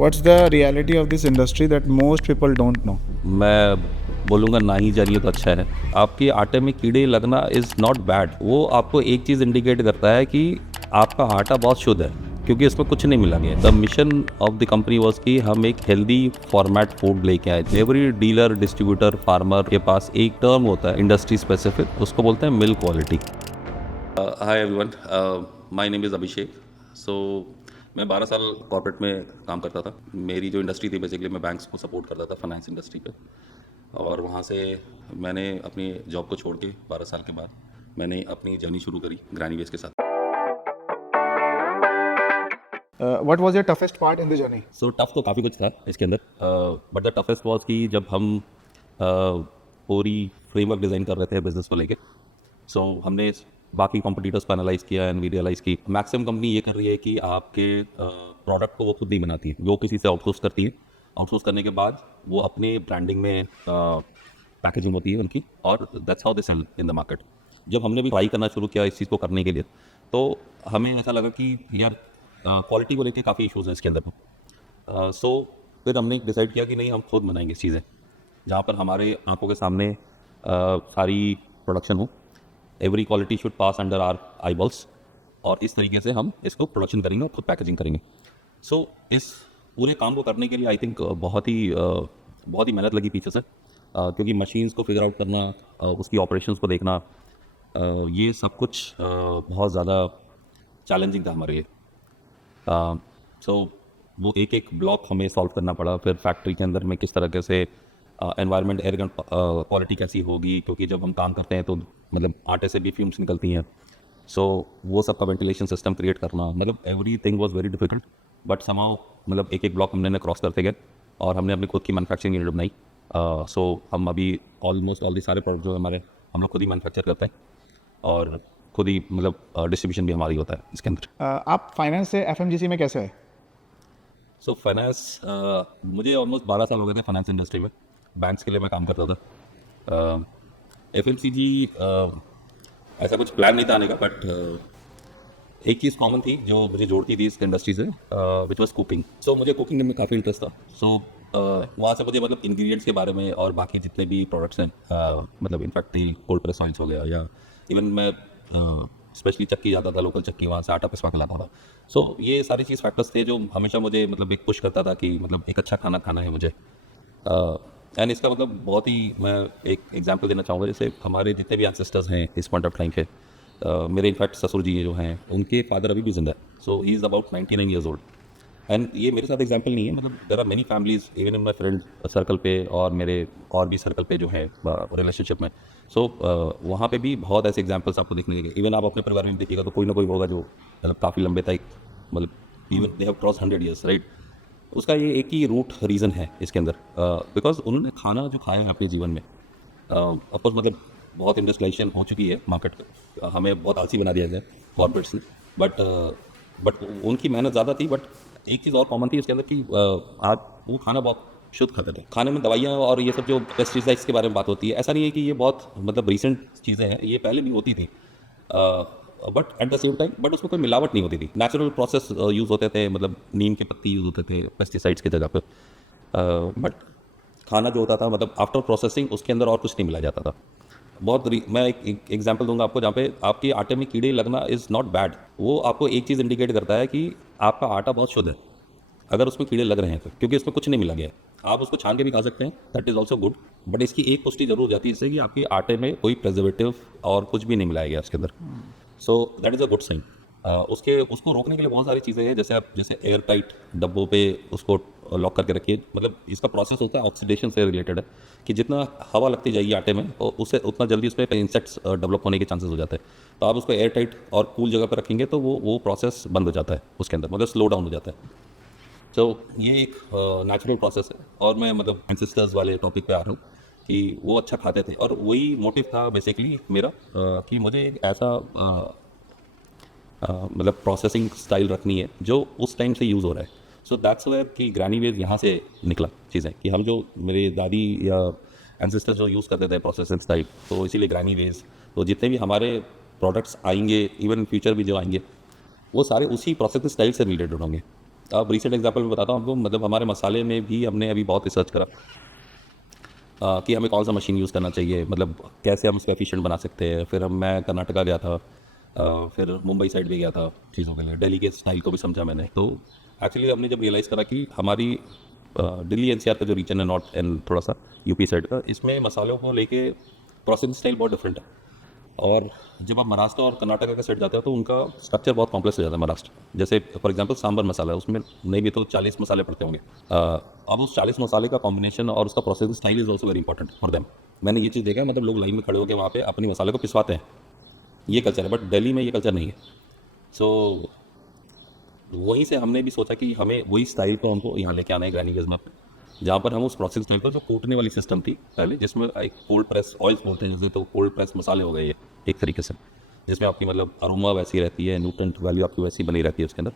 What's the reality of this industry that most people don't know? मैं बोलूँगा ना ही जानिए तो अच्छा है। आपके आटे में कीड़े लगना इज़ नॉट बैड। वो आपको एक चीज़ इंडिकेट करता है कि आपका आटा बहुत शुद्ध है, क्योंकि इसमें कुछ नहीं मिला गया। The mission of the company was कि हम एक हेल्दी फॉर्मेट फूड लेके आए। एवरी डीलर, डिस्ट्रीब्यूटर, फार्मर के पास एक टर्म होता है इंडस्ट्री स्पेसिफिक, उसको बोलते हैं milk quality. Hi everyone, my name is Abhishek. So मैं 12 साल कॉर्पोरेट में काम करता था। मेरी जो इंडस्ट्री थी बेसिकली मैं बैंक्स को सपोर्ट करता था फाइनेंस इंडस्ट्री पे। और वहाँ से मैंने अपनी जॉब को छोड़ के 12 साल के बाद मैंने अपनी जर्नी शुरू करी ग्रैनीवेज के साथ। What was your toughest part in the journey? So tough तो काफ़ी कुछ था इसके अंदर, बट द टफेस्ट वॉज कि जब हम पूरी फ्रेमवर्क डिज़ाइन कर रहे थे बिजनेस को लेके, सो हमने बाकी कॉम्पिटिटर्स को एनालाइज किया एंड वी रियलाइज़ की मैक्सिमम कंपनी ये कर रही है कि आपके प्रोडक्ट को वो खुद नहीं बनाती है, वो किसी से आउटसोर्स करती है। आउटसोर्स करने के बाद वो अपने ब्रांडिंग में पैकेजिंग होती है उनकी, और that's how they sell in the market. जब हमने भी ट्राई करना शुरू किया इस चीज़ को करने के लिए, तो हमें ऐसा लगा कि यार क्वालिटी को लेके काफ़ी इशूज़ हैं इसके अंदर। सो फिर हमने डिसाइड किया कि नहीं, हम खुद बनाएंगे चीज़ें जहाँ पर हमारे आंखों के सामने सारी प्रोडक्शन हो। Every quality should pass under are I balls, और इस तरीके से हम इसको प्रोडक्शन करेंगे और खुद पैकेजिंग करेंगे। सो इस पूरे काम को करने के लिए आई थिंक बहुत ही मेहनत लगी पीछे से, क्योंकि मशीन्स को फिगर आउट करना, उसकी ऑपरेशंस को देखना, ये सब कुछ बहुत ज़्यादा चैलेंजिंग था हमारे लिए। सो वो एक एक ब्लॉक हमें सॉल्व करना पड़ा। फिर फैक्ट्री के अंदर में किस तरीके से एनवायरनमेंट, एयर क्वालिटी कैसी होगी, क्योंकि जब हम काम करते हैं तो मतलब आटे से भी फ्यूम्स निकलती हैं। सो वो सब का वेंटिलेशन सिस्टम क्रिएट करना, मतलब everything was very difficult, but समाउ मतलब एक एक ब्लॉक हमने क्रॉस करते गए और हमने अपनी खुद की मैन्युफैक्चरिंग यूनिट बनाई। सो हम अभी ऑलमोस्ट ऑल दी सारे प्रोडक्ट जो हमारे हम लोग खुद ही मैन्युफैक्चर करते हैं, और खुद ही मतलब डिस्ट्रीब्यूशन भी हमारी होता है इसके अंदर। आप फाइनेंस से FMGC में कैसे आए? सो फाइनेंस, मुझे ऑलमोस्ट 12 साल हो गए थे फाइनेंस इंडस्ट्री में। बैंक्स के लिए मैं काम करता था। FMCG ऐसा कुछ प्लान नहीं था आने का, बट एक चीज़ कॉमन थी जो मुझे जोड़ती थी इस इंडस्ट्री से, विच वॉज कुकिंग। सो मुझे कुकिंग में काफ़ी इंटरेस्ट था। सो वहाँ से मुझे मतलब इंग्रेडिएंट्स के बारे में और बाकी जितने भी प्रोडक्ट्स हैं, मतलब इनफैक्ट कोल्ड प्रेस ऑयल्स हो गया, या इवन मैं स्पेशली चक्की जाता था, लोकल चक्की, वहाँ से आटा पिसवा के लाता था। सो ये सारी चीज़ फैक्टर्स थे जो हमेशा मुझे मतलब एक पुश करता था कि मतलब एक अच्छा खाना खाना है मुझे। एंड इसका मतलब बहुत ही, मैं एक एग्जांपल देना चाहूँगा। जैसे हमारे जितने भी एंसेस्टर्स हैं इस पॉइंट ऑफ टाइम पे, मेरे इनफैक्ट ससुर जी जो हैं, उनके फादर अभी भी जिंदा है। So he is about 99 years old. And ये मेरे साथ एग्जांपल नहीं है, मतलब there are many families even in my friend circle पे और मेरे और भी सर्कल पे जो है रिलेशनशिप में। सो वहाँ पे भी बहुत ऐसे एग्जांपल्स आपको देखने के, इवन आप अपने परिवार में भी देखिएगा तो कोई ना कोई होगा जो मतलब काफ़ी लंबे तक, मतलब even they have cross 100 years, right. उसका ये एक ही रूट रीज़न है इसके अंदर, बिकॉज उन्होंने खाना जो खाया है अपने जीवन में, ऑफकोर्स मतलब बहुत इंडस्ट्रियलाइजेशन हो चुकी है मार्केट पे, हमें बहुत आलसी बना दिया गया कॉर्पोरेट्स ने, बट उनकी मेहनत ज़्यादा थी। बट एक चीज़ और कॉमन थी इसके अंदर कि आज वो खाना बहुत शुद्ध खाते थे। खाने में दवाइयाँ और ये सब जो पेस्टिसाइड्स के बारे में बात होती है, ऐसा नहीं है कि ये बहुत मतलब रिसेंट चीज़ें हैं, ये पहले भी होती थी, but at the same time but उसमें कोई मिलावट नहीं होती थी। नेचुरल प्रोसेस यूज़ होते थे, मतलब नीम के पत्ती यूज़ होते थे पेस्टिसाइड्स की जगह पर। बट खाना जो होता था मतलब आफ्टर प्रोसेसिंग उसके अंदर और कुछ नहीं मिलाया जाता था। मैं एक एग्जांपल दूंगा आपको, जहाँ पे आपके आटे में कीड़े लगना इज़ नॉट बैड। वो आपको एक चीज़ इंडिकेट करता है कि आपका आटा बहुत शुद्ध है, अगर उसमें कीड़े लग रहे हैं तो, क्योंकि उसमें कुछ नहीं मिला गया है। आप उसको छान के भी खा सकते हैं, that is also good, but इसकी एक पुष्टि जरूर हो जाती है इससे कि आपके आटे में कोई प्रिजर्वेटिव और कुछ भी नहीं मिलाया गया उसके अंदर। So that is a good sign. उसको रोकने के लिए बहुत सारी चीज़ें हैं, जैसे एयर टाइट डब्बों पे उसको लॉक करके रखिए। मतलब इसका प्रोसेस होता है ऑक्सीडेशन से रिलेटेड है, कि जितना हवा लगती जाएगी आटे में और उससे उतना जल्दी उसमें इंसेक्ट्स डेवलप होने के चांसेस हो जाते हैं। तो आप उसको एयर टाइट और कूल जगह पर रखेंगे तो वो प्रोसेस बंद हो जाता है उसके अंदर, मतलब स्लो डाउन हो जाता है। तो ये एक नेचुरल प्रोसेस है। और मैं मतलब एंसेस्टर्स वाले टॉपिक पे आ रहा हूँ कि वो अच्छा खाते थे, और वही मोटिव था बेसिकली मेरा, कि मुझे एक ऐसा मतलब प्रोसेसिंग स्टाइल रखनी है जो उस टाइम से यूज़ हो रहा है। सो दैट्स वेयर कि ग्रैनीवेज यहाँ से निकला चीज़ें, कि हम जो मेरे दादी या एंसेस्टर्स जो यूज़ करते थे प्रोसेसिंग स्टाइल, तो इसीलिए ग्रैनीवेज, तो जितने भी हमारे प्रोडक्ट्स आएंगे इवन फ्यूचर भी जो आएंगे वो सारे उसी प्रोसेसिंग स्टाइल से रिलेटेड होंगे। अब रिसेंट एग्जांपल मैं बताता हूँ आपको, मतलब हमारे मसाले में भी हमने अभी बहुत रिसर्च करा कि हमें कौन सा मशीन यूज़ करना चाहिए, मतलब कैसे हम उसको एफिशिएंट बना सकते हैं। फिर मैं कर्नाटका गया था, फिर मुंबई साइड भी गया था चीज़ों के लिए, दिल्ली के स्टाइल को भी समझा मैंने। तो एक्चुअली हमने जब रियलाइज़ करा कि हमारी दिल्ली एनसीआर का जो रीजन है, नॉर्थ एंड थोड़ा सा यूपी साइड का, इसमें मसालों को लेके प्रोसेसिंग स्टाइल बहुत डिफरेंट है। और जब आप महाराष्ट्र और कर्नाटका के साइड जाते हो तो उनका स्ट्रक्चर बहुत कॉम्प्लेक्स हो जाता है। महाराष्ट्र जैसे फॉर एग्जांपल सांबर मसाला है, उसमें नहीं भी तो 40 मसाले पड़ते होंगे। अब उस 40 मसाले का कॉम्बिनेशन और उसका processing style is also very important for them. मैंने ये चीज़ देखा है, मतलब लोग लाइन में खड़े होकर वहाँ पे अपनी मसाले को पिसवाते हैं, ये कल्चर है, बट दिल्ली में ये कल्चर नहीं है। सो वहीं से हमने भी सोचा कि हमें वही स्टाइल को हमको यहाँ लेके आना है ग्राइंडिंग में, जहाँ पर हम उस प्रोसेस स्टाइल को, जो कूटने वाली सिस्टम थी पहले, जिसमें एक कोल्ड प्रेस ऑयल्स बोलते हैं जैसे, तो कोल्ड प्रेस मसाले हो गए ये एक तरीके से, जिसमें आपकी मतलब अरोमा वैसी रहती है, न्यूट्रेंट वैल्यू आपकी वैसी बनी रहती है उसके अंदर,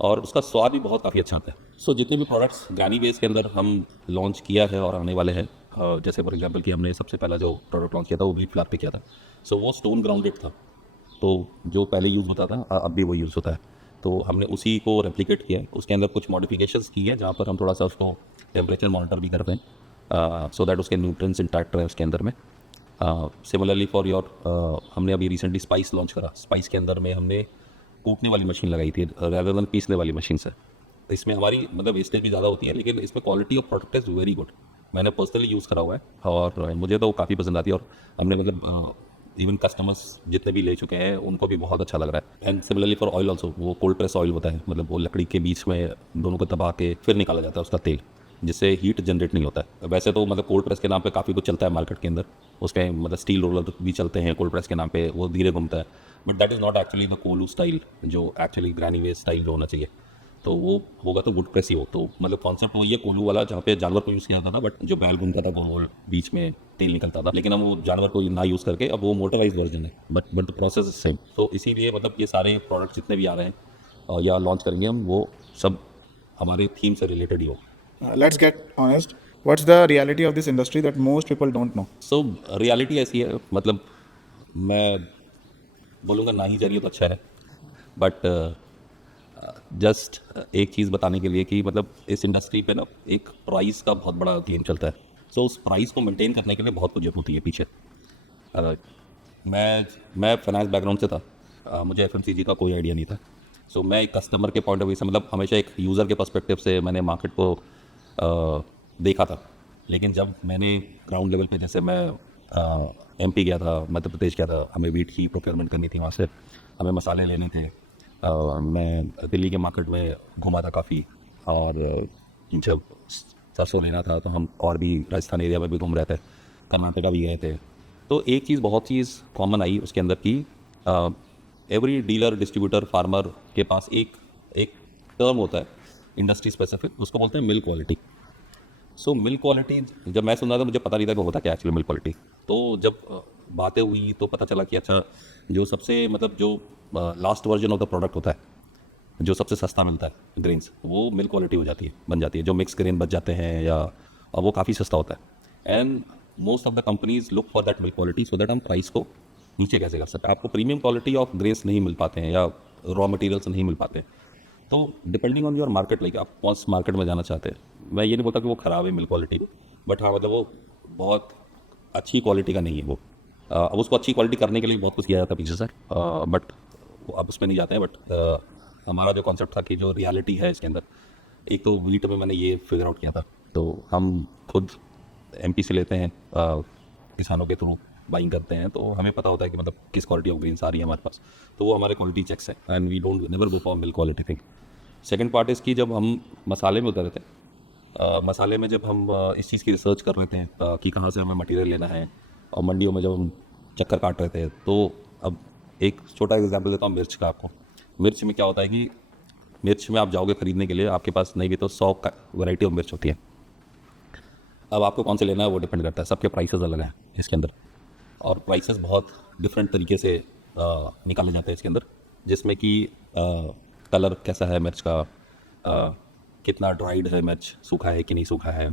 और उसका स्वाद भी बहुत काफ़ी अच्छा आता है। सो जितने भी प्रोडक्ट्स ग्रानी बेस के अंदर हम लॉन्च किया है और आने वाले हैं, जैसे फॉर एग्जांपल कि हमने सबसे पहला जो प्रोडक्ट लॉन्च किया था वो व्हीट फ्लावर पे किया था। सो वो स्टोन ग्राउंडेड था, तो जो पहले यूज़ होता था अब भी वो यूज़ होता है। तो हमने उसी को रेप्लिकेट किया है, उसके अंदर कुछ मॉडिफिकेशंस की है, जहाँ पर हम थोड़ा सा उसको टेम्परेचर मॉनिटर भी करते हैं, सो दैट उसके न्यूट्रिएंट्स इंटैक्ट रहे उसके अंदर में। सिमिलरली फॉर योर, हमने अभी रिसेंटली स्पाइस लॉन्च करा। स्पाइस के अंदर में हमने कूटने वाली मशीन लगाई थी रैदर देन पीसने वाली मशीन से। इसमें हमारी मतलब वेस्टेज भी ज़्यादा होती है, लेकिन इसमें quality of product is very good. मैंने पर्सनली यूज़ करा हुआ है और मुझे तो काफ़ी पसंद आती है, और हमने मतलब इवन कस्टमर्स जितने भी ले चुके हैं उनको भी बहुत अच्छा लग रहा है। And similarly for oil also, वो कोल्ड प्रेस ऑयल होता है, मतलब वो लकड़ी के बीच में दोनों को दबा के फिर निकाला जाता है उसका तेल, जिससे हीट जनरेट नहीं होता है। वैसे तो मतलब कोल्ड प्रेस के नाम पे काफ़ी कुछ चलता है मार्केट के अंदर, उसके मतलब स्टील रोलर भी चलते हैं कोल्ड प्रेस के नाम पे, वो धीरे घूमता है, but that is not actually the कोलू स्टाइल, जो एक्चुअली ग्रैनी वेज स्टाइल जो होना चाहिए। तो वो होगा तो वुड प्रेस ही हो। तो मतलब कॉन्सेप्ट वही है कोलू वाला, जहाँ पे जानवर को यूज़ किया जाता था, बट जो बैल घूमता था गोल बीच में तेल निकलता था, लेकिन अब वो जानवर को ना यूज़ करके अब वो मोटराइज वर्जन है, बट प्रोसेस सेम। तो इसीलिए मतलब ये सारे प्रोडक्ट जितने भी आ रहे हैं या लॉन्च करेंगे हम, वो सब हमारे थीम से रिलेटेड ही हो। Let's get honest. What's the reality of this industry that most people don't know? So reality ऐसी है, मतलब मैं बोलूँगा ना ही जरिए तो अच्छा है, बट जस्ट एक चीज़ बताने के लिए कि मतलब इस इंडस्ट्री पे ना एक प्राइस का बहुत बड़ा गेम चलता है। सो उस प्राइस को मेंटेन करने के लिए बहुत कुछ जरूरत होती है पीछे। मैं फाइनेंस बैकग्राउंड से था, मुझे एफएमसीजी का कोई आइडिया नहीं था। सो मैं एक कस्टमर के पॉइंट ऑफ व्यू से, मतलब हमेशा एक यूज़र के पर्सपेक्टिव से मैंने मार्केट को देखा था। लेकिन जब मैंने ग्राउंड लेवल पे, जैसे मैं एमपी गया था, मध्य प्रदेश गया था, हमें वीट की प्रोक्योरमेंट करनी थी, वहाँ से हमें मसाले लेने थे। मैं दिल्ली के मार्केट में घूमा था काफ़ी, और जब सरसों लेना था तो हम और भी राजस्थान एरिया में भी घूम रहे थे, कर्नाटका भी गए थे। तो एक चीज़ बहुत चीज़ कॉमन आई उसके अंदर की, एवरी डीलर डिस्ट्रीब्यूटर फार्मर के पास एक एक टर्म होता है इंडस्ट्री स्पेसिफिक, उसको बोलते हैं milk quality. So milk quality जब मैं सुन रहा था, मुझे पता नहीं था कि होता क्या एक्चुअली मिल्क क्वालिटी। तो जब बातें हुई तो पता चला कि अच्छा, जो सबसे मतलब जो last version of the product होता है, जो सबसे सस्ता मिलता है ग्रेन्स, वो मिल्क क्वालिटी हो जाती है, बन जाती है। जो मिक्स ग्रेन बच जाते हैं या, और वो काफ़ी सस्ता होता है। And most of the companies look for that milk quality, so that हम प्राइस को नीचे कैसे कर सकते हैं। आपको प्रीमियम क्वालिटी ऑफ ग्रेन्स नहीं मिल पाते हैं या रॉ मटेरियल्स नहीं मिल पाते हैं। तो depending on your market, like आप कौन सी मार्केट में जाना चाहते हैं। मैं ये नहीं बोलता कि वो ख़राब है मिल्क क्वालिटी, बट हाँ मतलब वो बहुत अच्छी क्वालिटी का नहीं है वो। अब उसको अच्छी क्वालिटी करने के लिए बहुत कुछ किया जाता है पीछे से, बट अब उसमें नहीं जाते हैं। बट हमारा जो कॉन्सेप्ट था कि जो रियलिटी है इसके अंदर, एक तो वीट में मैंने ये फिगर आउट किया था। तो हम खुद एमपी से लेते हैं, किसानों के थ्रू बाइंग करते हैं, तो हमें पता होता है कि मतलब किस क्वालिटी ऑफ ग्रेन्स आ रही है हमारे पास। तो वो हमारे क्वालिटी चेक्स है, and we don't never go for milk quality thing. Second part इसकी, जब हम मसाले में उतर थे, मसाले में जब हम इस चीज़ की रिसर्च कर रहे थे कि कहाँ से हमें मटेरियल लेना है, और मंडियों में जब हम चक्कर काट रहे थे, तो अब एक छोटा एग्जांपल देता हूँ मिर्च का आपको। मिर्च में क्या होता है कि मिर्च में आप जाओगे ख़रीदने के लिए, आपके पास नहीं भी तो 100 का वैरायटी ऑफ मिर्च होती है। अब आपको कौन से लेना है वो डिपेंड करता है, सबके प्राइसेस अलग हैं इसके अंदर, और प्राइसेस बहुत डिफरेंट तरीके से निकाले जाते हैं इसके अंदर, जिसमें कि कलर कैसा है मिर्च का, कितना ड्राइड है मिर्च, सूखा है कि नहीं सूखा है,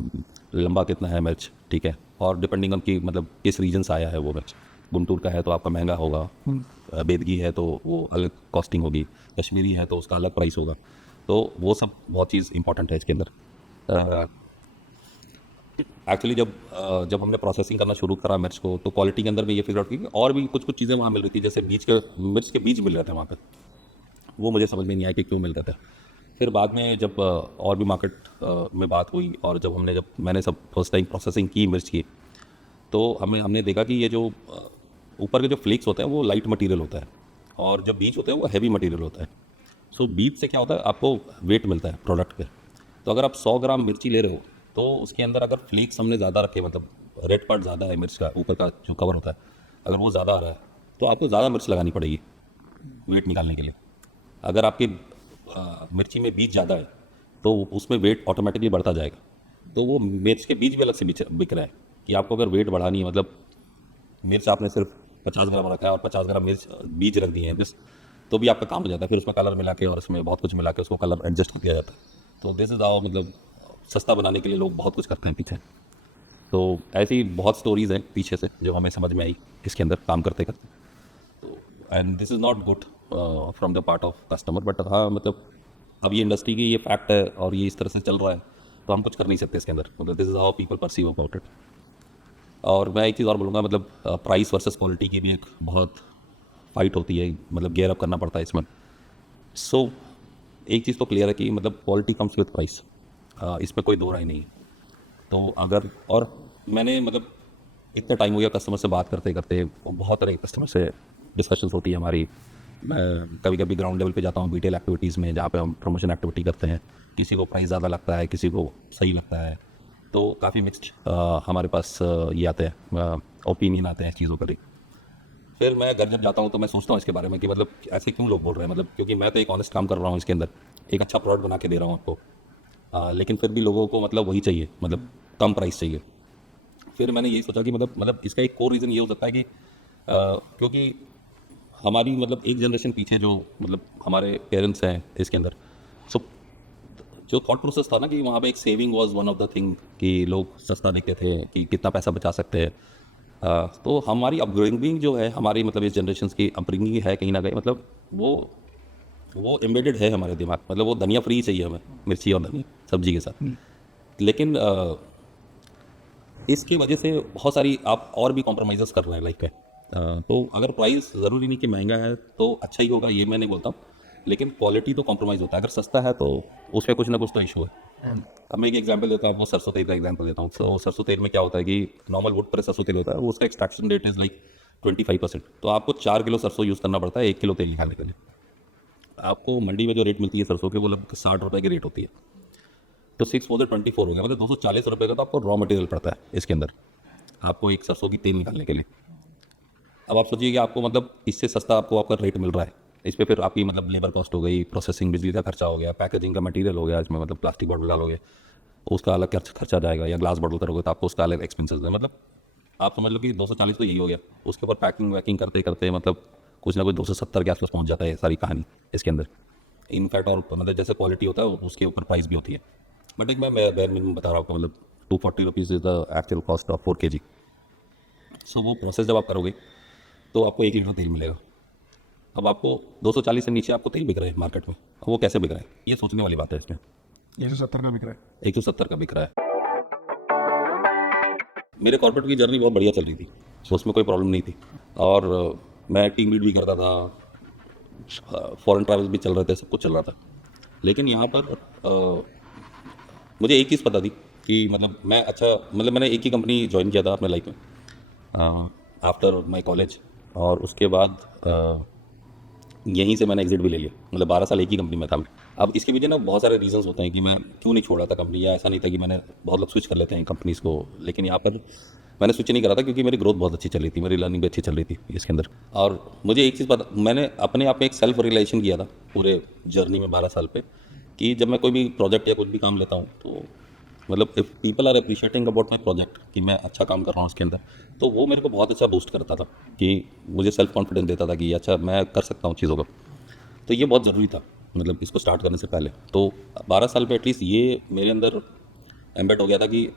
लंबा कितना है मिर्च, ठीक है। और डिपेंडिंग ऑन कि मतलब किस रीजन से आया है वो मिर्च। गुंटूर का है तो आपका महंगा होगा, बेदगी है तो वो अलग कॉस्टिंग होगी, कश्मीरी है तो उसका अलग प्राइस होगा। तो वो सब बहुत चीज़ इंपॉर्टेंट है इसके अंदर। एक्चुअली जब हमने प्रोसेसिंग करना शुरू करा मिर्च को, तो क्वालिटी के अंदर में ये फिगर आउट की कि और भी कुछ कुछ चीज़ें वहाँ मिल रही थी, जैसे मिर्च के बीज मिल रहे थे वहाँ पे। वो मुझे समझ में नहीं आया कि क्यों मिल रहे थे। फिर बाद में जब और भी मार्केट में बात हुई, और जब मैंने सब फर्स्ट टाइम प्रोसेसिंग की मिर्च की, तो हमने देखा कि ये जो ऊपर के जो फ्लेक्स होते हैं वो लाइट मटेरियल होता है, और जो बीज होते हैं वो हैवी मटेरियल होता है। सो बीज से क्या होता है, आपको वेट मिलता है प्रोडक्ट पे। तो अगर आप 100 ग्राम मिर्ची ले रहे हो, तो उसके अंदर अगर फ्लेक्स हमने ज़्यादा रखे, मतलब रेड पार्ट ज़्यादा है मिर्च का, ऊपर का जो कवर होता है, अगर वो ज़्यादा आ रहा है, तो आपको ज़्यादा मिर्च लगानी पड़ेगी वेट निकालने के लिए। अगर आपकी मिर्ची में बीज ज़्यादा है, तो उसमें वेट ऑटोमेटिकली बढ़ता जाएगा। तो वो मिर्च के बीज भी अलग से बिक रहा है कि आपको अगर वेट बढ़ानी है, मतलब मिर्च आपने सिर्फ 50 ग्राम रखा है और 50 ग्राम मिर्च बीज रख दिए हैं बस, तो भी आपका काम हो जाता है। फिर उसमें कलर मिला के और उसमें बहुत कुछ मिला के उसको कलर एडजस्ट कर दिया जाता है। तो दिस इज़ हाउ, मतलब सस्ता बनाने के लिए लोग बहुत कुछ करते हैं पीछे। तो ऐसी बहुत स्टोरीज़ हैं पीछे से जो हमें समझ में आई इसके अंदर काम करते करते। तो and this is not good from the part of customer, but हाँ, मतलब अब ये इंडस्ट्री की ये फैक्ट है और ये इस तरह से चल रहा है, तो हम कुछ कर नहीं सकते इसके अंदर। मतलब this is how people perceive about it. और मैं एक चीज़ और बोलूँगा, मतलब प्राइस वर्सेस क्वालिटी की भी एक बहुत फाइट होती है, मतलब गेयर अप करना पड़ता है इसमें। सो एक चीज़ तो क्लियर है कि मतलब क्वालिटी कम्स विद प्राइस, इसमें कोई दो राय नहीं है। तो अगर, और मैंने मतलब इतना टाइम हो गया कस्टमर से बात करते करते, बहुत तरह के कस्टमर से डिस्कशंस होती है हमारी। मैं कभी कभी ग्राउंड लेवल पे जाता हूँ बीटेल एक्टिविटीज़ में, जहाँ पे हम प्रमोशन एक्टिविटी करते हैं। किसी को प्राइस ज़्यादा लगता है, किसी को सही लगता है, तो काफ़ी मिक्स्ड हमारे पास ये आते हैं, ओपिनियन आते हैं इस चीज़ों पर। फिर मैं घर जब जाता हूँ तो मैं सोचता हूँ इसके बारे में कि मतलब ऐसे क्यों लोग बोल रहे हैं, मतलब क्योंकि मैं तो एक ऑनेस्ट काम कर रहा हूँ इसके अंदर, एक अच्छा प्रोडक्ट बना के दे रहा हूँ आपको, लेकिन फिर भी लोगों को मतलब वही चाहिए, मतलब कम प्राइस चाहिए। फिर मैंने यही सोचा कि मतलब इसका एक कोर रीज़न ये हो सकता है कि क्योंकि हमारी मतलब एक जनरेशन पीछे जो मतलब हमारे पेरेंट्स हैं इसके अंदर, सो जो थॉट प्रोसेस था ना कि वहाँ पे एक saving was one of the thing, कि लोग सस्ता देखते थे कि कितना पैसा बचा सकते हैं। तो हमारी अपब्रिंगिंग जो है, हमारी मतलब इस जनरेशन की अपब्रिंगिंग है कहीं ना कहीं, मतलब वो एम्बेडेड है हमारे दिमाग, मतलब वो धनिया फ्री चाहिए हमें, मिर्ची और धनिया सब्जी के साथ। लेकिन इसकी वजह से बहुत सारी आप और भी कॉम्प्रोमाइज़ कर रहे हैं लाइफ में। तो अगर प्राइस ज़रूरी नहीं कि महंगा है तो अच्छा ही होगा, ये मैं नहीं बोलता हूँ, लेकिन क्वालिटी तो कॉम्प्रोमाइज़ होता है। अगर सस्ता है तो उसमें कुछ ना कुछ तो इशू है। अब मैं एक एग्जांपल देता हूँ, आपको सरसों तेल का एग्जांपल देता हूँ। तो सरसों तेल में क्या होता है कि नॉर्मल वुड पर सरसों तेल होता है, वो उसका एक्सट्रैक्शन रेट इज़ लाइक 25%। तो आपको 4 किलो सरसों यूज़ करना पड़ता है 1 किलो तेल निकालने के लिए। आपको मंडी में जो रेट मिलती है सरसों के, वो लगभग 60 रुपये की रेट होती है। तो 6 4 24 हो गया, मतलब 240 रुपये का तो आपको रॉ मटेरियल पड़ता है इसके अंदर, आपको एक सरसों की तेल निकालने के लिए। अब आप सोचिए कि आपको मतलब इससे सस्ता आपको आपका रेट मिल रहा है, इस पे फिर आपकी मतलब लेबर कॉस्ट हो गई, प्रोसेसिंग बिजली का खर्चा हो गया, पैकेजिंग का मटेरियल हो गया, इसमें मतलब प्लास्टिक बॉटल डालोगे उसका अलग खर्चा जाएगा, या ग्लास बॉटल करोगे तो आपको उसका अलग एक्सपेंसेस है। मतलब आप समझ लो कि 240 तो यही हो गया, उसके ऊपर पैकिंग वैकिंग करते करते मतलब कुछ ना कुछ 270 के आसपास पहुंच जाता है सारी कहानी इसके अंदर। इनफैक्ट और मतलब जैसे क्वालिटी होता है उसके ऊपर प्राइस भी होती है। बट एक मैं बैर मिनिमम बता रहा हूँ आपको, मतलब 240 rupees is the actual cost of 4 kg। सो वो प्रोसेस जब आप करोगे तो आपको 1 लीटर तेल मिलेगा। अब आपको 240 से नीचे आपको तेल बिक रहा है मार्केट में, अब वो कैसे बिक रहा है, ये सोचने वाली बात है इसमें। 170 का बिक रहा है। 170 का बिक रहा है। मेरे कॉर्पोरेट की जर्नी बहुत बढ़िया चल रही थी, तो उसमें कोई प्रॉब्लम नहीं थी। और मैं टीम लीड भी करता था, फॉरेन ट्रैवल्स भी चल रहे थे, सब कुछ चल रहा था। लेकिन यहाँ पर मुझे एक चीज़ पता थी कि मतलब मैं अच्छा, मतलब मैंने एक ही कंपनी ज्वाइन किया था अपने लाइफ में आफ्टर माय कॉलेज, और उसके बाद यहीं से मैंने एग्जिट भी ले लिया। मतलब 12 साल एक ही कंपनी में था मैं। अब इसके पीछे ना बहुत सारे रीजंस होते हैं कि मैं क्यों नहीं छोड़ रहा था कंपनी, या ऐसा नहीं था कि मैंने बहुत लोग स्विच कर लेते हैं कंपनीज़ को, लेकिन यहाँ पर मैंने स्विच नहीं करा था क्योंकि मेरी ग्रोथ बहुत अच्छी चल रही थी, मेरी लर्निंग भी अच्छी चल रही थी इसके अंदर। और मुझे एक चीज़ पता, मैंने अपने आप में एक सेल्फ रियलाइजेशन किया था पूरे जर्नी में 12 साल पे, कि जब मैं कोई भी प्रोजेक्ट या कुछ भी काम लेता हूँ तो मतलब if people are appreciating about my project कि मैं अच्छा काम कर रहा हूँ उसके अंदर, तो वो मेरे को बहुत अच्छा बूस्ट करता था, कि मुझे सेल्फ कॉन्फिडेंस देता था कि अच्छा मैं कर सकता हूँ चीज़ों को। तो ये बहुत ज़रूरी था मतलब इसको स्टार्ट करने से पहले। तो 12 साल पे एटलीस्ट ये मेरे अंदर एम्बेड हो गया था कि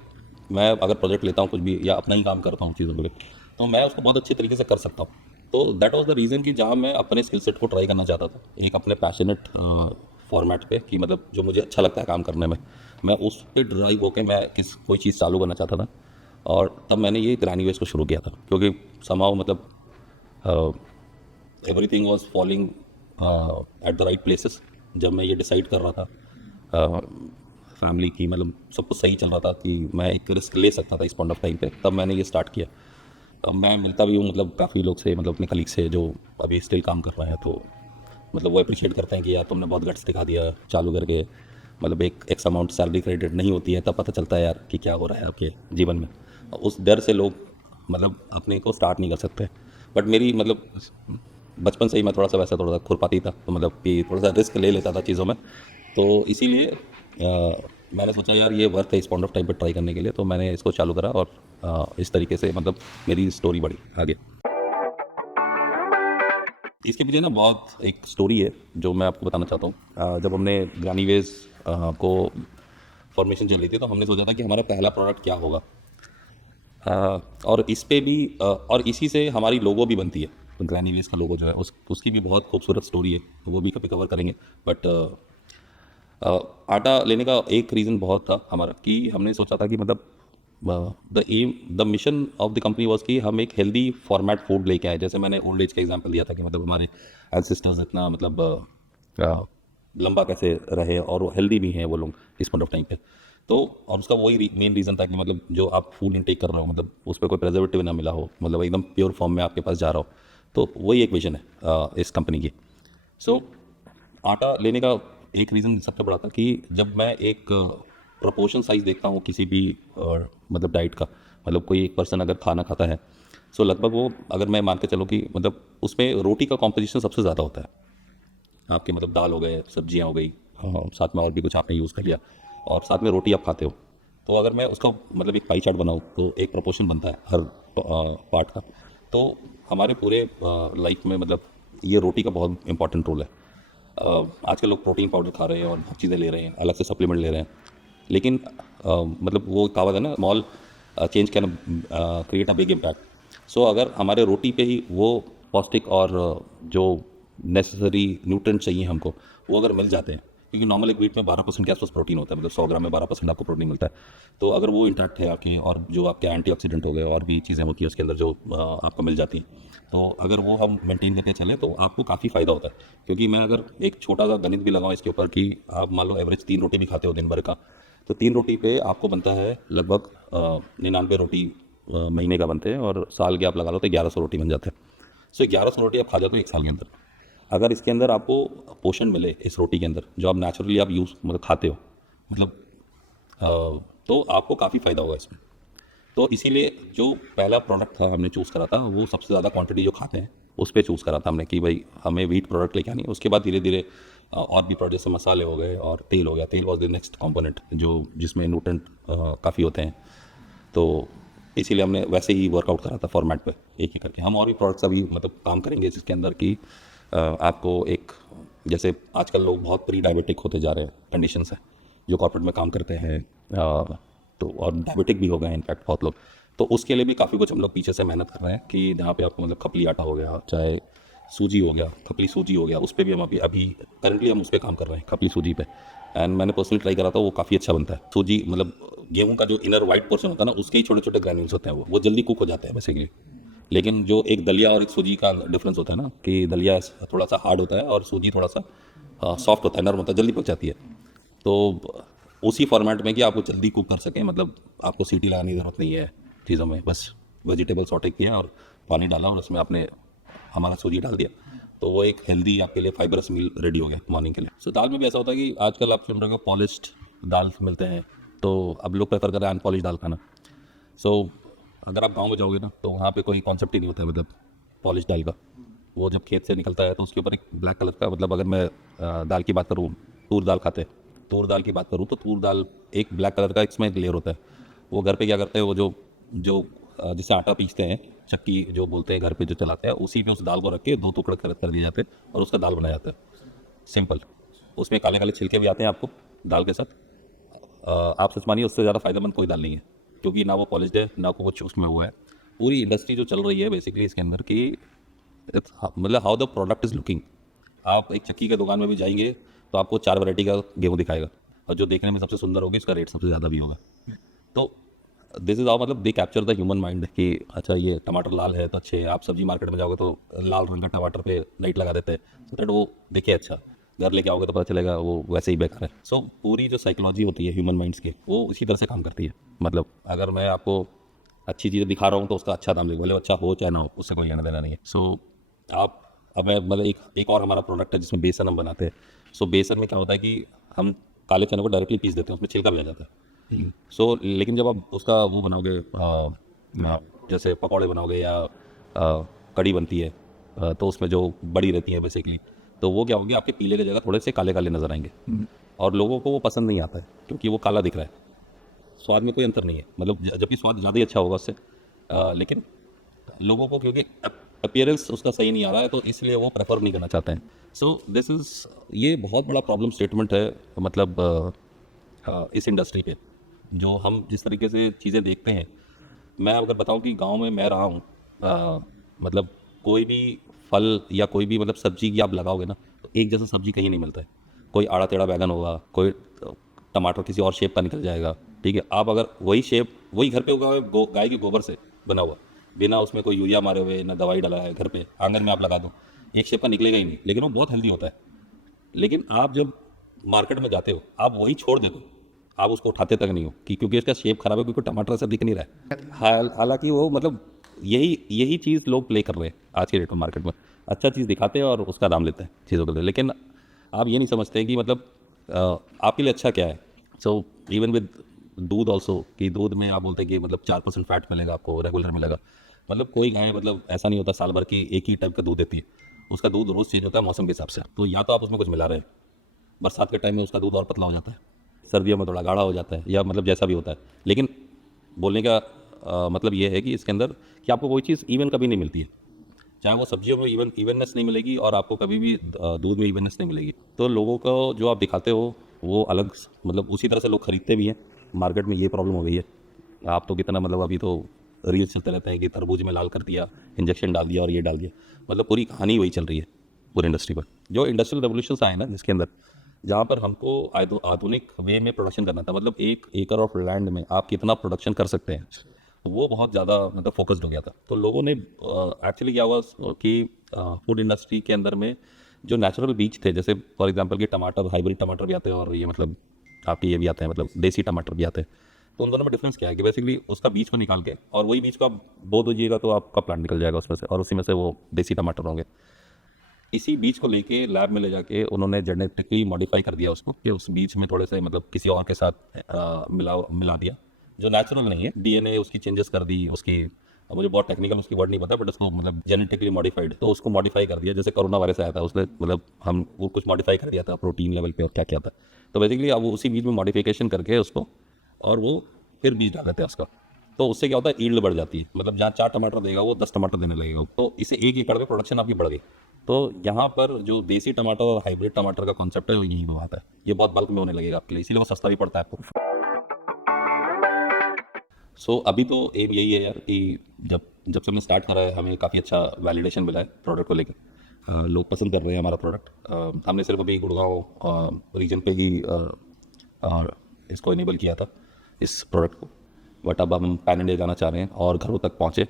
मैं अगर प्रोजेक्ट लेता हूँ कुछ भी, या अपना ही काम करता हूँ चीज़ों के लिए, तो मैं उसको बहुत अच्छे तरीके से कर सकता हूँ। तो दैट वाज द रीज़न कि जहाँ मैं अपने स्किल सेट को ट्राई करना चाहता था, एक अपने पैशनेट फॉर्मेट पे कि मतलब जो मुझे अच्छा लगता है काम करने में, मैं उस पे ड्राइव होकर मैं कोई चीज़ चालू करना चाहता था। और तब मैंने ये ग्रैन्यूल्स को शुरू किया था, क्योंकि समाओ मतलब everything was falling at the right places. जब मैं ये डिसाइड कर रहा था फैमिली की, मतलब सब कुछ सही चल रहा था कि मैं एक रिस्क ले सकता था इस पॉइंट ऑफ टाइम पे, तब मैंने ये स्टार्ट किया। अब मैं मिलता भी हूँ मतलब काफ़ी लोग से, मतलब अपने कलीग से जो अभी स्टिल काम कर रहे हैं, तो मतलब वो अप्रिशिएट करते हैं कि यार तुमने बहुत गट्स दिखा दिया चालू करके। मतलब एक एक्स अमाउंट सैलरी क्रेडिट नहीं होती है, तब पता चलता है यार कि क्या हो रहा है आपके जीवन में। उस डर से लोग मतलब अपने को स्टार्ट नहीं कर सकते। बट मेरी मतलब बचपन से ही मैं थोड़ा सा वैसा थोड़ा सा खुरपाती था, तो मतलब कि थोड़ा सा रिस्क ले लेता था चीज़ों में। तो इसीलिए मैंने सोचा यार ये वर्थ है इस पॉइंट ऑफ टाइम पर ट्राई करने के लिए, तो मैंने इसको चालू करा। और इस तरीके से मतलब मेरी स्टोरी बढ़ी आगे। इसके पीछे ना बहुत एक स्टोरी है जो मैं आपको बताना चाहता हूँ। जब हमने ग्रैनीवेज को फॉर्मेशन चल रही थी, तो हमने सोचा था कि हमारा पहला प्रोडक्ट क्या होगा। और इस पे भी और इसी से हमारी लोगो भी बनती है। तो ग्रैनीवेज का लोगो जो है उसकी भी बहुत खूबसूरत स्टोरी है, तो वो भी कभी कवर करेंगे। बट आटा लेने का एक रीज़न बहुत था हमारा कि हमने सोचा था कि मतलब the mission of the company was कि हम एक हेल्दी फॉर्मेट फूड लेके आए। जैसे मैंने ओल्ड एज का एग्जांपल दिया था कि मतलब हमारे एंसेस्टर्स इतना मतलब लंबा कैसे रहे और वो हेल्दी भी हैं वो लोग इस पॉइंट ऑफ टाइम पे। तो और उसका वही मेन रीज़न था कि मतलब जो आप फूड इनटेक कर रहे हो, मतलब उस पर कोई प्रिजर्वेटिव ना मिला हो, मतलब एकदम प्योर फॉर्म में आपके पास जा रहा हो। तो वही एक विजन है इस कंपनी की। सो आटा लेने का एक रीज़न सबसे बड़ा था कि जब मैं एक प्रोपोर्शन साइज़ देखता हूँ किसी भी मतलब डाइट का, मतलब कोई एक पर्सन अगर खाना खाता है, सो लगभग वो, अगर मैं मान के चलूँ कि मतलब उसमें रोटी का कॉम्पोजिशन सबसे ज़्यादा होता है। आपके मतलब दाल हो गए, सब्जियाँ हो गई, साथ में और भी कुछ आपने यूज़ कर लिया, और साथ में रोटी आप खाते हो। तो अगर मैं उसका मतलब एक पाई चार्ट बनाऊँ तो एक प्रोपोर्शन बनता है हर पार्ट का। तो हमारे पूरे लाइफ में मतलब ये रोटी का बहुत इंपॉर्टेंट रोल है। आजकल लोग प्रोटीन पाउडर खा रहे हैं और बहुत चीज़ें ले रहे हैं, अलग से सप्लीमेंट ले रहे हैं। लेकिन मतलब वो कहावत है ना, small change can create a big impact. So अगर हमारे रोटी पे ही वो पौष्टिक और जो नेसेसरी न्यूट्रिएंट चाहिए हमको, वो अगर मिल जाते हैं, क्योंकि नॉर्मल एक वीट में 12% के आसपास प्रोटीन होता है, मतलब 100 ग्राम में 12% आपको प्रोटीन मिलता है। तो अगर वो इंटैक्ट है आपके, और जो आपके एंटीऑक्सीडेंट हो गए और भी चीज़ें होती हैं उसके अंदर जो आपको मिल जाती हैं, तो अगर वो हम मेंटेन करके चलें तो आपको काफ़ी फ़ायदा होता है। क्योंकि मैं अगर एक छोटा सा गणित भी लगाऊँ इसके ऊपर कि आप मान लो एवरेज 3 रोटी भी खाते हो दिन भर का, तो 3 रोटी पे आपको बनता है लगभग 99 रोटी महीने का बनते हैं, और साल के आप लगा लो तो 1100 रोटी बन जाते हैं। सो 1100 रोटी आप खा जाते हो एक साल के अंदर। अगर इसके अंदर आपको पोषण मिले इस रोटी के अंदर, जो आप नेचुरली आप यूज़ मतलब खाते हो, मतलब अ, तो आपको काफ़ी फ़ायदा होगा इसमें। तो इसीलिए जो पहला प्रोडक्ट था हमने चूज़ करा था, वो सबसे ज़्यादा क्वांटिटी जो खाते हैं उस पे चूज़ करा था हमने कि भाई हमें व्हीट प्रोडक्ट लेके आनी है। उसके बाद धीरे धीरे और भी प्रोडक्ट, जैसे मसाले हो गए और तेल हो गया। तेल वॉज द नेक्स्ट कंपोनेंट जो जिसमें न्यूट्रेंट काफ़ी होते हैं। तो इसीलिए हमने वैसे ही वर्कआउट करा था फॉर्मेट पे एक एक करके। हम और भी प्रोडक्ट्स अभी मतलब काम करेंगे जिसके अंदर कि आपको एक, जैसे आजकल लोग बहुत प्री डायबिटिक होते जा रहे हैं, कंडीशंस हैं जो कॉर्पोरेट में काम करते हैं, तो और डायबिटिक भी हो गए हैं इनफैक्ट बहुत लोग। तो उसके लिए भी काफ़ी कुछ हम लोग पीछे से मेहनत कर रहे हैं कि जहाँ पे आपको मतलब खपली आटा हो गया, चाहे सूजी हो गया, खपली सूजी हो गया, उस पर भी हम अभी अभी करंटली हम उस पर काम कर रहे हैं, खपली सूजी पे। एंड मैंने पर्सनली ट्राई करा था, वो काफ़ी अच्छा बनता है। सूजी मतलब गेहूं का जो इनर वाइट पोर्शन होता है ना, उसके ही छोटे छोटे ग्रैन्यूल्स होते हैं, वो जल्दी कुक हो जाते हैं बेसिकली। लेकिन जो एक दलिया और एक सूजी का डिफरेंस होता है ना, कि दलिया थोड़ा सा हार्ड होता है और सूजी थोड़ा सा सॉफ्ट होता है, नरम होता है, जल्दी पक जाती है। तो उसी फॉर्मेट में कि आपको जल्दी कुक कर सकें, मतलब आपको सीटी लगाने की ज़रूरत नहीं है चीज़ों में, बस वेजिटेबल सॉटे किया और पानी डाला और उसमें आपने हमारा सूजी डाल दिया, तो वो एक हेल्दी आपके लिए फाइबरस मील रेडी हो गया मॉर्निंग के लिए। सो दाल में भी ऐसा होता है कि आजकल आप सुन रहे हो पॉलिश्ड दाल मिलते हैं, तो अब लोग प्रेफर कर रहे हैं अनपॉलिश दाल खाना। सो अगर आप गांव में जाओगे ना, तो वहाँ पे कोई कॉन्सेप्ट ही नहीं होता है मतलब पॉलिश दाल का। वो जब खेत से निकलता है तो उसके ऊपर एक ब्लैक कलर का, मतलब अगर मैं दाल की बात करूँ, तूर दाल खाते हैं, तूर दाल की बात करूँ तो तूर दाल एक ब्लैक कलर का इसमें एक लेयर होता है। वो घर पे क्या करते हैं, वो जो जो जिससे आटा पीसते हैं, चक्की जो बोलते हैं घर पे जो चलाते हैं, उसी पे उस दाल को रख के 2 टुकड़े कर दिए जाते हैं और उसका दाल बनाया जाता है, सिंपल। उसमें काले काले छिलके भी आते हैं आपको दाल के साथ। आप सच मानिए उससे ज़्यादा फायदेमंद कोई दाल नहीं है, क्योंकि ना वो पॉलिश्ड है, ना को कुछ उसमें हुआ है। पूरी इंडस्ट्री जो चल रही है बेसिकली इसके अंदर की, मतलब how the product is looking. आप एक चक्की के दुकान में भी जाएंगे तो आपको 4 वैरायटी का गेहूँ दिखाएगा, और जो देखने में सबसे सुंदर होगी उसका रेट सबसे ज़्यादा भी होगा। तो दिस इज़ आवर मतलब they capture the human mind कि अच्छा ये टमाटर लाल है तो अच्छे, आप सब्जी मार्केट में जाओगे तो लाल रंग का टमाटर पे लाइट लगा देते हैं सो दैट वो दिखे अच्छा, घर लेके आओगे तो पता चलेगा वो वैसे ही बेकार है। सो पूरी जो साइकोलॉजी होती है ह्यूमन माइंड्स की वो इसी तरह से काम करती है। मतलब अगर मैं आपको अच्छी चीज़ें दिखा रहा हूँ तो उसका अच्छा दाम लिखो, भले वो अच्छा हो चाहे ना हो, उससे कोई लेना देना नहीं है। सो आप अब मैं मतलब एक और हमारा प्रोडक्ट है जिसमें बेसन हम बनाते हैं। सो बेसन में क्या होता है कि हम काले चने को डायरेक्टली पीस देते हैं, उसमें छिलका भी आ जाता है। सो लेकिन जब आप उसका वो बनाओगे जैसे पकौड़े बनाओगे या कड़ी बनती है, तो उसमें जो बड़ी रहती है बेसिकली, तो वो क्या होगी आपके पीले की जगह थोड़े से काले काले नजर आएंगे, और लोगों को वो पसंद नहीं आता है क्योंकि वो काला दिख रहा है। स्वाद में कोई अंतर नहीं है, मतलब जबकि स्वाद ज़्यादा ही अच्छा होगा उससे, लेकिन लोगों को क्योंकि अपीयरेंस उसका सही नहीं आ रहा है तो इसलिए वो प्रेफर नहीं करना चाहते हैं। सो दिस इज़ ये बहुत बड़ा प्रॉब्लम स्टेटमेंट है, मतलब इस इंडस्ट्री पे जो हम जिस तरीके से चीज़ें देखते हैं। मैं अगर बताऊं कि गांव में मैं रहा हूं, मतलब कोई भी फल या कोई भी मतलब सब्जी की आप लगाओगे ना तो एक जैसा सब्जी कहीं नहीं मिलता है। कोई आड़ा टेढ़ा बैगन होगा, कोई टमाटर किसी और शेप का निकल जाएगा, ठीक है। आप अगर वही शेप वही घर पे उगा हुआ गाय के गोबर से बना हुआ, बिना उसमें कोई यूरिया मारे हुए ना दवाई डाला है, घर पे आंगन में आप लगा दो, एक शेप का निकलेगा ही नहीं, लेकिन वो बहुत हेल्दी होता है। लेकिन आप जब मार्केट में जाते हो आप वही छोड़ देते हो, आप उसको उठाते तक नहीं हो कि क्योंकि इसका शेप खराब है, क्योंकि टमाटर ऐसा दिख नहीं रहा है। हालांकि वो मतलब यही यही चीज़ लोग प्ले कर रहे हैं आज के डेट में मार्केट में, अच्छा चीज़ दिखाते हैं और उसका दाम लेते हैं चीज़ों के लिए, लेकिन आप ये नहीं समझते कि मतलब आपके लिए अच्छा क्या है। सो इवन विद दूध ऑल्सो, कि दूध में आप बोलते हैं कि मतलब 4% फैट मिलेगा आपको, रेगुलर मिलेगा। मतलब कोई गाय मतलब ऐसा नहीं होता साल भर की एक ही टाइप का दूध देती है, उसका दूध रोज़ चेंज होता है मौसम के हिसाब से। तो या तो आप उसमें कुछ मिला रहे हैं, बरसात के टाइम में उसका दूध और पतला हो जाता है, सर्दियों में थोड़ा गाढ़ा हो जाता है, या मतलब जैसा भी होता है। लेकिन बोलने का मतलब ये है कि इसके अंदर कि आपको कोई चीज़ इवन कभी नहीं मिलती है, चाहे वो सब्जियों में इवननेस नहीं मिलेगी और आपको कभी भी दूध में इवननेस नहीं मिलेगी। तो लोगों को जो आप दिखाते हो वो अलग, मतलब उसी तरह से लोग खरीदते भी हैं। मार्केट में ये प्रॉब्लम हो गई है। आप तो कितना मतलब अभी तो रील्स चलते रहते हैं कि तरबूज में लाल कर दिया, इंजेक्शन डाल दिया और ये डाल दिया, मतलब पूरी कहानी वही चल रही है पूरी इंडस्ट्री पर। जो इंडस्ट्रियल रेवोल्यूशन आए ना जिसके अंदर, जहाँ पर हमको आधुनिक वे में प्रोडक्शन करना था, मतलब 1 एकड़ ऑफ लैंड में आप कितना प्रोडक्शन कर सकते हैं, वो बहुत ज़्यादा मतलब फोकस्ड हो गया था। तो लोगों ने एक्चुअली क्या हुआ कि फूड इंडस्ट्री के अंदर में जो नेचुरल बीज थे, जैसे फॉर एग्जांपल कि टमाटर, हाइब्रिड टमाटर भी आते हैं और ये मतलब आपके ये भी आते हैं, मतलब देसी टमाटर भी आते हैं। तो उन दोनों में डिफरेंस क्या है कि बेसिकली उसका बीज को निकाल के और वही बीज को आप बो दीजिएगा तो आपका प्लांट निकल जाएगा उसमें से, और उसी में से वो देसी टमाटर होंगे। इसी बीज को लेके लैब में ले जाके उन्होंने जेनेटिकली मॉडिफाई कर दिया उसको, कि उस बीज में थोड़े से मतलब किसी और के साथ मिला दिया जो नेचुरल नहीं है, डीएनए उसकी चेंजेस कर दी उसकी। अब मुझे बहुत टेक्निकल उसकी वर्ड नहीं पता, बट उसको मतलब जेनेटिकली मॉडिफाइड, तो उसको मॉडिफाई कर दिया। जैसे कोरोना वायरस आया था उसने मतलब हम वो कुछ मॉडिफाई कर दिया था प्रोटीन लेवल पे और क्या क्या था। तो बेसिकली अब वो उसी बीज में मॉडिफिकेशन करके उसको, और वो फिर बीज डाल देते हैं उसका। तो उससे क्या होता है, ईल्ड बढ़ जाती है, मतलब जहाँ 4 टमाटर देगा वो 10 टमाटर देने लगेगा। तो इसे 1 एकड़ में प्रोडक्शन आपकी बढ़ गई। तो यहाँ पर जो देसी टमाटर और हाइब्रिड टमाटर का कॉन्सेप्ट है वो यही बात है, ये बहुत बल्क में होने लगेगा आपके लिए, इसीलिए वो सस्ता भी पड़ता है आपको। सो अभी तो एम यही है यार कि जब जब से हमने स्टार्ट करा है हमें काफ़ी अच्छा वैलिडेशन मिला है प्रोडक्ट को लेकर। लोग पसंद कर रहे हैं हमारा प्रोडक्ट। हमने सिर्फ अभी गुड़गांव रीजन पे ही इसको इनेबल किया था इस प्रोडक्ट को, बट अब हम पैन इंडिया जाना चाह रहे हैं और घरों तक पहुँचे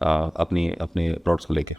अपने प्रोडक्ट्स को लेके।